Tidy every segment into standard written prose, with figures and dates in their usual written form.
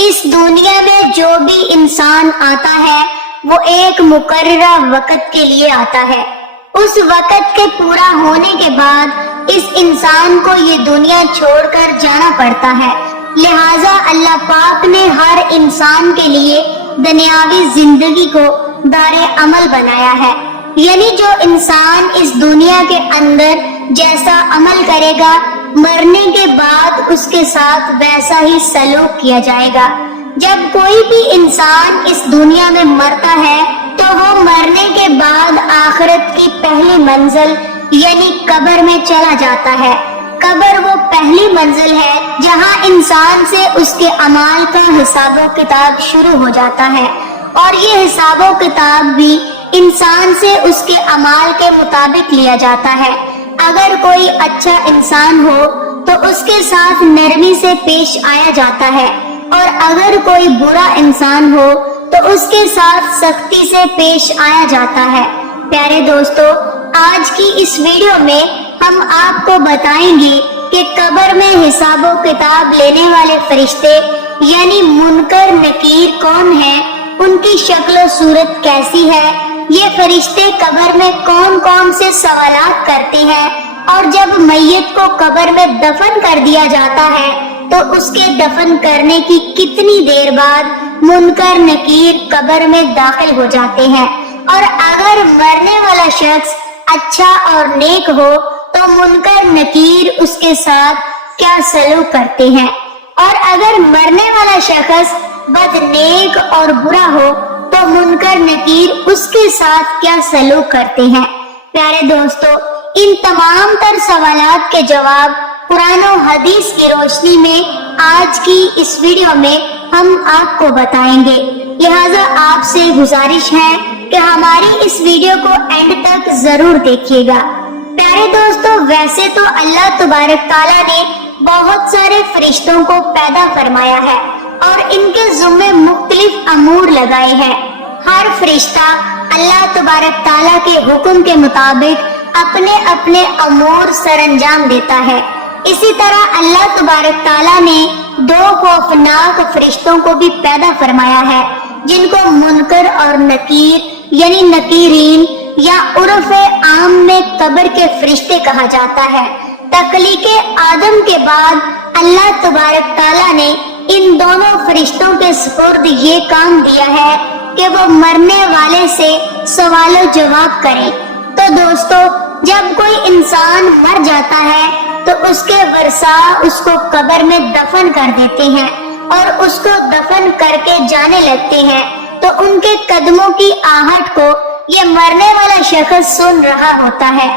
اس دنیا میں جو بھی انسان آتا ہے وہ ایک مقررہ وقت کے لیے آتا ہے۔ اس وقت کے پورا ہونے کے بعد اس انسان کو یہ دنیا چھوڑ کر جانا پڑتا ہے، لہٰذا اللہ پاک نے ہر انسان کے لیے دنیاوی زندگی کو دار عمل بنایا ہے، یعنی جو انسان اس دنیا کے اندر جیسا عمل کرے گا مرنے کے بعد اس کے ساتھ ویسا ہی سلوک کیا جائے گا۔ جب کوئی بھی انسان اس دنیا میں مرتا ہے تو وہ مرنے کے بعد آخرت کی پہلی منزل یعنی قبر میں چلا جاتا ہے۔ قبر وہ پہلی منزل ہے جہاں انسان سے اس کے اعمال کا حساب و کتاب شروع ہو جاتا ہے، اور یہ حساب و کتاب بھی انسان سے اس کے اعمال کے مطابق لیا جاتا ہے۔ اگر کوئی اچھا انسان ہو تو اس کے ساتھ نرمی سے پیش آیا جاتا ہے، اور اگر کوئی برا انسان ہو تو اس کے ساتھ سختی سے پیش آیا جاتا ہے۔ پیارے دوستو، آج کی اس ویڈیو میں ہم آپ کو بتائیں گے کہ قبر میں حساب و کتاب لینے والے فرشتے یعنی منکر نکیر کون ہیں، ان کی شکل و صورت کیسی ہے، یہ فرشتے قبر میں کون کون سے سوالات کرتے ہیں، اور جب میت کو قبر میں دفن کر دیا جاتا ہے تو اس کے دفن کرنے کی کتنی دیر بعد منکر نکیر قبر میں داخل ہو جاتے ہیں، اور اگر مرنے والا شخص اچھا اور نیک ہو تو منکر نکیر اس کے ساتھ کیا سلوک کرتے ہیں، اور اگر مرنے والا شخص بد نیک اور برا ہو تو منکر نکیر اس کے ساتھ کیا سلوک کرتے ہیں۔ پیارے دوستو، ان تمام تر سوالات کے جواب قرآن و حدیث کی روشنی میں آج کی اس ویڈیو میں ہم آپ کو بتائیں گے، لہٰذا آپ سے گزارش ہے کہ ہماری اس ویڈیو کو اینڈ تک ضرور دیکھیے گا۔ پیارے دوستو، ویسے تو اللہ تبارک تعالیٰ نے بہت سارے فرشتوں کو پیدا فرمایا ہے اور ان کے ذمے مختلف امور لگائے ہیں۔ ہر فرشتہ اللہ تبارک تعالیٰ کے حکم کے مطابق اپنے اپنے امور سر انجام دیتا ہے۔ اسی طرح اللہ تبارک تعالیٰ نے دو خوفناک فرشتوں کو بھی پیدا فرمایا ہے جن کو منکر اور نکیر یعنی نکیرین یا عرف عام میں قبر کے فرشتے کہا جاتا ہے۔ تخلیق آدم کے بعد اللہ تبارک تعالیٰ نے ان دونوں فرشتوں کے سپرد یہ کام دیا ہے کہ وہ مرنے والے سے سوال و جواب کریں۔ تو دوستو، جب کوئی انسان مر جاتا ہے تو اس کے ورثاء اس کو قبر میں دفن کر دیتے ہیں اور اس کو دفن کر کے جانے لگتے ہیں، تو ان کے قدموں کی آہٹ کو یہ مرنے والا شخص سن رہا ہوتا ہے۔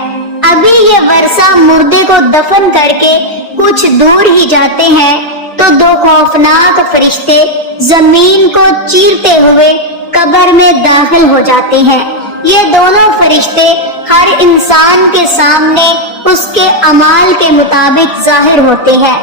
ابھی یہ ورثاء مردے کو دفن کر کے کچھ دور ہی جاتے ہیں تو دو خوفناک فرشتے زمین کو چیرتے ہوئے قبر میں داخل ہو جاتے ہیں۔ یہ دونوں فرشتے ہر انسان کے سامنے اس کے اعمال کے مطابق ظاہر ہوتے ہیں۔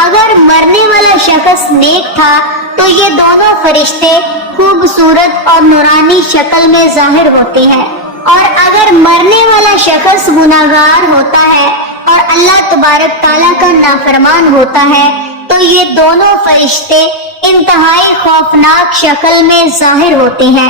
اگر مرنے والا شخص نیک تھا تو یہ دونوں فرشتے خوبصورت اور نورانی شکل میں ظاہر ہوتے ہیں، اور اگر مرنے والا شخص گناہگار ہوتا ہے اور اللہ تبارک تعالیٰ کا نافرمان ہوتا ہے تو یہ دونوں فرشتے انتہائی خوفناک شکل میں ظاہر ہوتے ہیں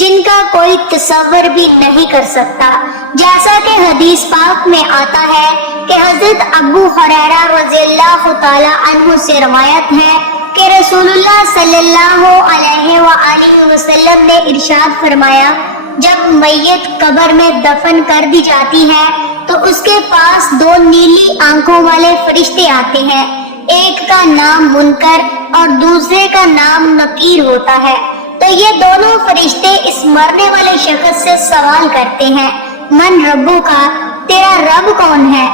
جن کا کوئی تصور بھی نہیں کر سکتا۔ جیسا کہ حدیث پاک میں آتا ہے کہ حضرت ابو ہریرہ رضی اللہ تعالیٰ عنہ سے روایت ہے کہ رسول اللہ صلی اللہ علیہ وآلہ وسلم نے ارشاد فرمایا، جب میت قبر میں دفن کر دی جاتی ہے تو اس کے پاس دو نیلی آنکھوں والے فرشتے آتے ہیں، ایک کا نام منکر اور دوسرے کا نام نکیر ہوتا ہے۔ تو یہ دونوں فرشتے اس مرنے والے شخص سے سوال کرتے ہیں، من ربو کا، تیرا رب کون ہے؟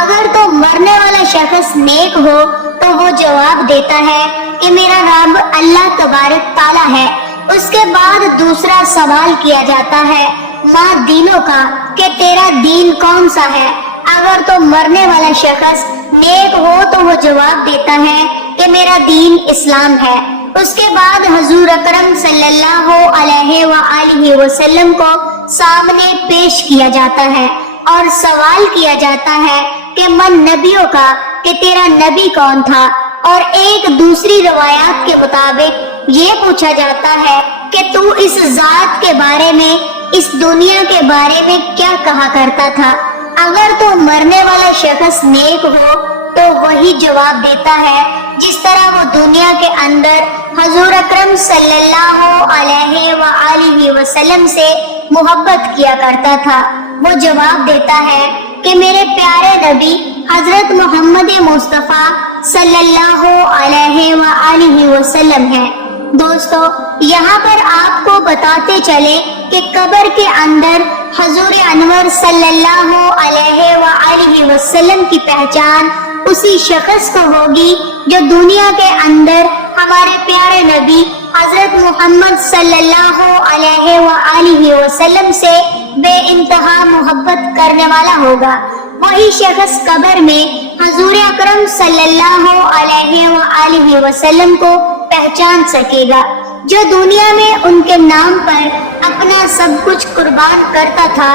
اگر تو مرنے والا شخص نیک ہو تو وہ جواب دیتا ہے کہ میرا رب اللہ تبارک تعالیٰ ہے۔ اس کے بعد دوسرا سوال کیا جاتا ہے ماں دینوں کا، کہ تیرا دین کون سا ہے؟ اگر تو مرنے والا شخص نیک ہو تو وہ جواب دیتا ہے کہ میرا دین اسلام ہے۔ اس کے بعد حضور اکرم صلی اللہ علیہ وآلہ وسلم کو سامنے پیش کیا جاتا ہے اور سوال کیا جاتا ہے کہ من نبیوں کا، کہ تیرا نبی کون تھا؟ اور ایک دوسری روایات کے مطابق یہ پوچھا جاتا ہے کہ تو اس ذات کے بارے میں، اس دنیا کے بارے میں کیا کہا کرتا تھا؟ اگر تو مرنے والا شخص نیک ہو تو وہی جواب دیتا ہے جس طرح وہ دنیا کے اندر حضور اکرم صلی اللہ علیہ وآلہ وسلم سے محبت کیا کرتا تھا۔ وہ جواب دیتا ہے کہ میرے پیارے نبی حضرت محمد مصطفیٰ صلی اللہ علیہ وآلہ وسلم ہیں۔ دوستو، یہاں پر آپ کو بتاتے چلے کہ قبر کے اندر حضور انور صلی اللہ علیہ وآلہ وسلم کی پہچان اسی شخص کو ہوگی جو دنیا کے اندر ہمارے پیارے نبی حضرت محمد صلی اللہ علیہ وآلہ وسلم سے بے انتہا محبت کرنے والا ہوگا۔ وہی شخص قبر میں حضور اکرم صلی اللہ علیہ وآلہ وسلم کو پہچان سکے گا، جو دنیا میں ان کے نام پر اپنا سب کچھ قربان کرتا تھا۔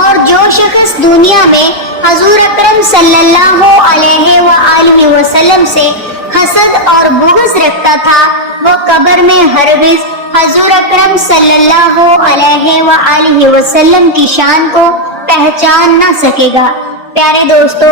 اور جو شخص دنیا میں حضور اکرم صلی اللہ علیہ وآلہ وسلم سے حسد اور بغض رکھتا تھا، وہ قبر میں ہرگز حضور اکرم صلی اللہ علیہ وآلہ وسلم کی شان کو پہچان نہ سکے گا۔ پیارے دوستو،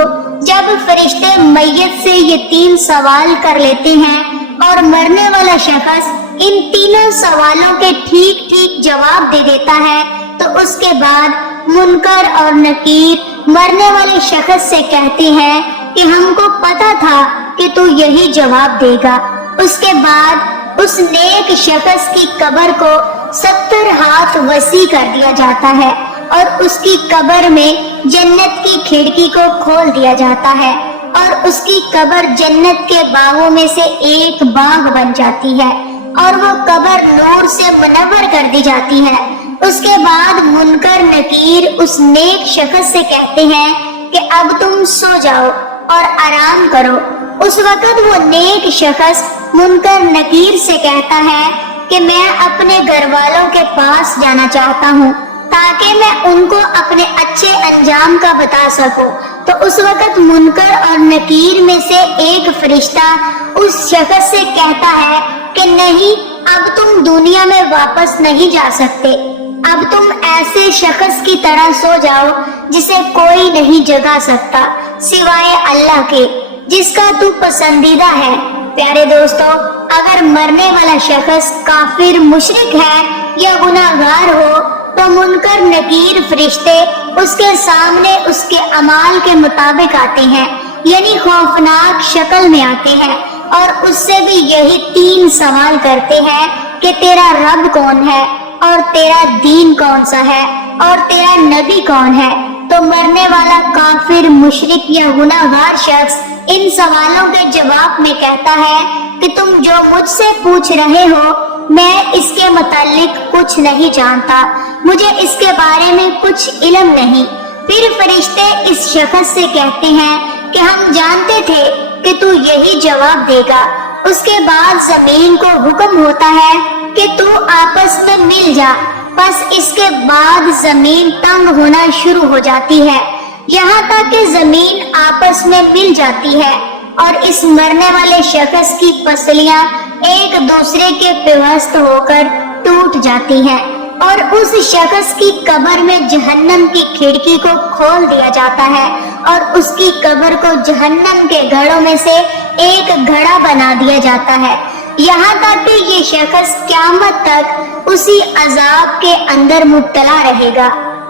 جب فرشتے میت سے یہ 3 سوال کر لیتے ہیں اور مرنے والا شخص ان تینوں سوالوں کے ٹھیک ٹھیک جواب دے دیتا ہے تو اس کے بعد منکر اور نکیر مرنے والے شخص سے کہتے ہیں کہ ہم کو پتا تھا کہ تو یہی جواب دے گا۔ اس کے بعد اس نیک شخص کی قبر کو 70 ہاتھ وسیع کر دیا جاتا ہے اور اس کی قبر میں جنت کی کھڑکی کو کھول دیا جاتا ہے اور اس کی قبر جنت کے باغوں میں سے ایک باغ بن جاتی ہے اور وہ قبر نور سے منور کر دی جاتی ہے۔ اس کے بعد منکر نکیر اس نیک شخص سے کہتے ہیں کہ اب تم سو جاؤ اور آرام کرو۔ اس وقت وہ نیک شخص منکر نکیر سے کہتا ہے کہ میں اپنے گھر والوں کے پاس جانا چاہتا ہوں تاکہ میں ان کو اپنے اچھے انجام کا بتا سکوں۔ تو اس وقت منکر اور نکیر میں سے ایک فرشتہ اس شخص سے کہتا ہے کہ نہیں، اب تم دنیا میں واپس نہیں جا سکتے، اب تم ایسے شخص کی طرح سو جاؤ جسے کوئی نہیں جگا سکتا سوائے اللہ کے، جس کا تو پسندیدہ ہے۔ پیارے دوستو، اگر مرنے والا شخص کافر، مشرک ہے یا گناہگار ہو تو منکر نکیر فرشتے اس کے سامنے اس کے اعمال کے مطابق آتے ہیں، یعنی خوفناک شکل میں آتے ہیں اور اس سے بھی یہی 3 سوال کرتے ہیں کہ تیرا رب کون ہے اور تیرا دین کون سا ہے اور تیرا نبی کون ہے۔ تو مرنے والا کافر، مشرک یا گناہگار شخص ان سوالوں کے جواب میں کہتا ہے کہ تم جو مجھ سے پوچھ رہے ہو میں اس کے متعلق کچھ نہیں جانتا، مجھے اس کے بارے میں کچھ علم نہیں۔ پھر فرشتے اس شخص سے کہتے ہیں کہ ہم جانتے تھے کہ تو یہی جواب دے گا۔ اس کے بعد زمین کو حکم ہوتا ہے کہ تو آپس میں مل جا، بس اس کے بعد زمین تنگ ہونا شروع ہو جاتی ہے، یہاں تک کہ زمین آپس میں مل جاتی ہے اور اس مرنے والے شخص کی پسلیاں ایک دوسرے کے پیوست ہو کر ٹوٹ جاتی ہیں اور اس شخص کی قبر میں جہنم کی کھڑکی کو کھول دیا جاتا ہے اور اس کی قبر کو جہنم کے گھڑوں میں سے ایک گھڑا بنا دیا جاتا ہے، یہاں تک کہ یہ شخص قیامت تک اسی عذاب کے اندر مبتلا رہے گا۔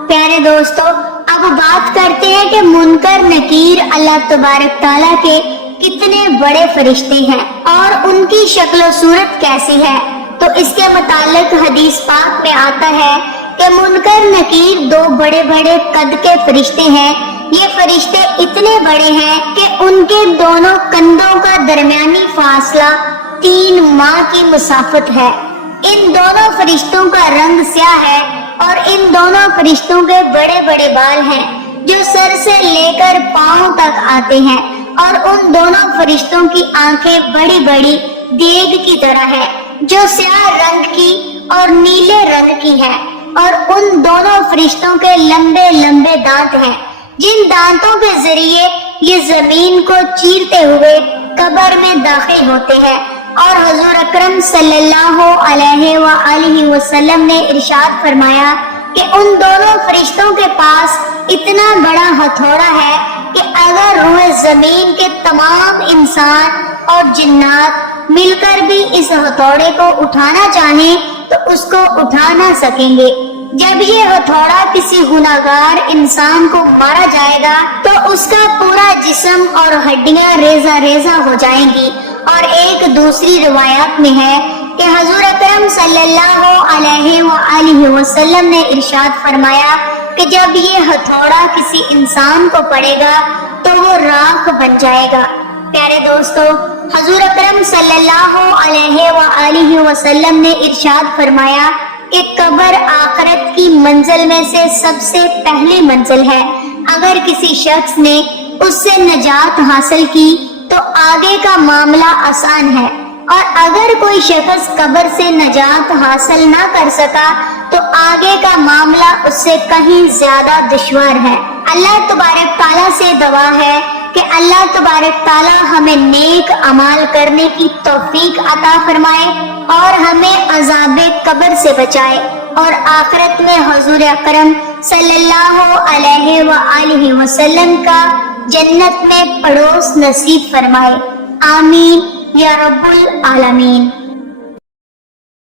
پیارے دوستو، اب بات کرتے ہیں کہ منکر نکیر اللہ تبارک تعالیٰ کے کتنے بڑے فرشتے ہیں اور ان کی شکل و صورت کیسی ہے۔ تو اس کے متعلق حدیث پاک میں آتا ہے کہ منکر نکیر 2 بڑے بڑے قد کے فرشتے ہیں۔ یہ فرشتے اتنے بڑے ہیں کہ ان کے دونوں کندھوں کا درمیانی فاصلہ 3 ماہ کی مسافت ہے۔ ان دونوں فرشتوں کا رنگ سیاہ ہے اور ان دونوں فرشتوں کے بڑے بڑے بال ہیں جو سر سے لے کر پاؤں تک آتے ہیں اور ان دونوں فرشتوں کی آنکھیں بڑی بڑی دیگ کی طرح ہے جو سیاہ رنگ کی اور نیلے رنگ کی ہے، اور ان دونوں فرشتوں کے لمبے لمبے دانت ہیں جن دانتوں کے ذریعے یہ زمین کو چیرتے ہوئے قبر میں داخل ہوتے ہیں۔ اور حضور اکرم صلی اللہ علیہ وآلہ وسلم نے ارشاد فرمایا کہ ان دونوں فرشتوں کے پاس اتنا بڑا ہتھوڑا ہے کہ اگر روح زمین کے تمام انسان اور جنات مل کر بھی اس ہتھوڑے کو اٹھانا چاہیں تو اس کو اٹھا نہ سکیں گے۔ جب یہ ہتھوڑا کسی گناہگار انسان کو مارا جائے گا تو اس کا پورا جسم اور ہڈیاں ریزہ ریزہ ہو جائیں گی۔ اور ایک دوسری روایات میں ہے کہ حضور اکرم صلی اللہ علیہ وآلہ وسلم نے ارشاد فرمایا کہ جب یہ ہتھوڑا کسی انسان کو پڑے گا تو وہ راکھ بن جائے گا۔ پیارے دوستو، حضور اکرم صلی اللہ علیہ وآلہ وسلم نے ارشاد فرمایا کہ قبر آخرت کی منزل میں سے سب سے پہلی منزل ہے۔ اگر کسی شخص نے اس سے نجات حاصل کی تو آگے کا معاملہ آسان ہے، اور اگر کوئی شخص قبر سے نجات حاصل نہ کر سکا تو آگے کا معاملہ اس سے کہیں زیادہ دشوار ہے۔ اللہ تبارک تعالیٰ سے دعا ہے کہ اللہ تبارک تعالیٰ ہمیں نیک اعمال کرنے کی توفیق عطا فرمائے اور ہمیں عذاب قبر سے بچائے، اور آخرت میں حضور اکرم صلی اللہ علیہ وآلہ وسلم کا جنت میں پڑوس نصیب فرمائے۔ آمین یا رب العالمین۔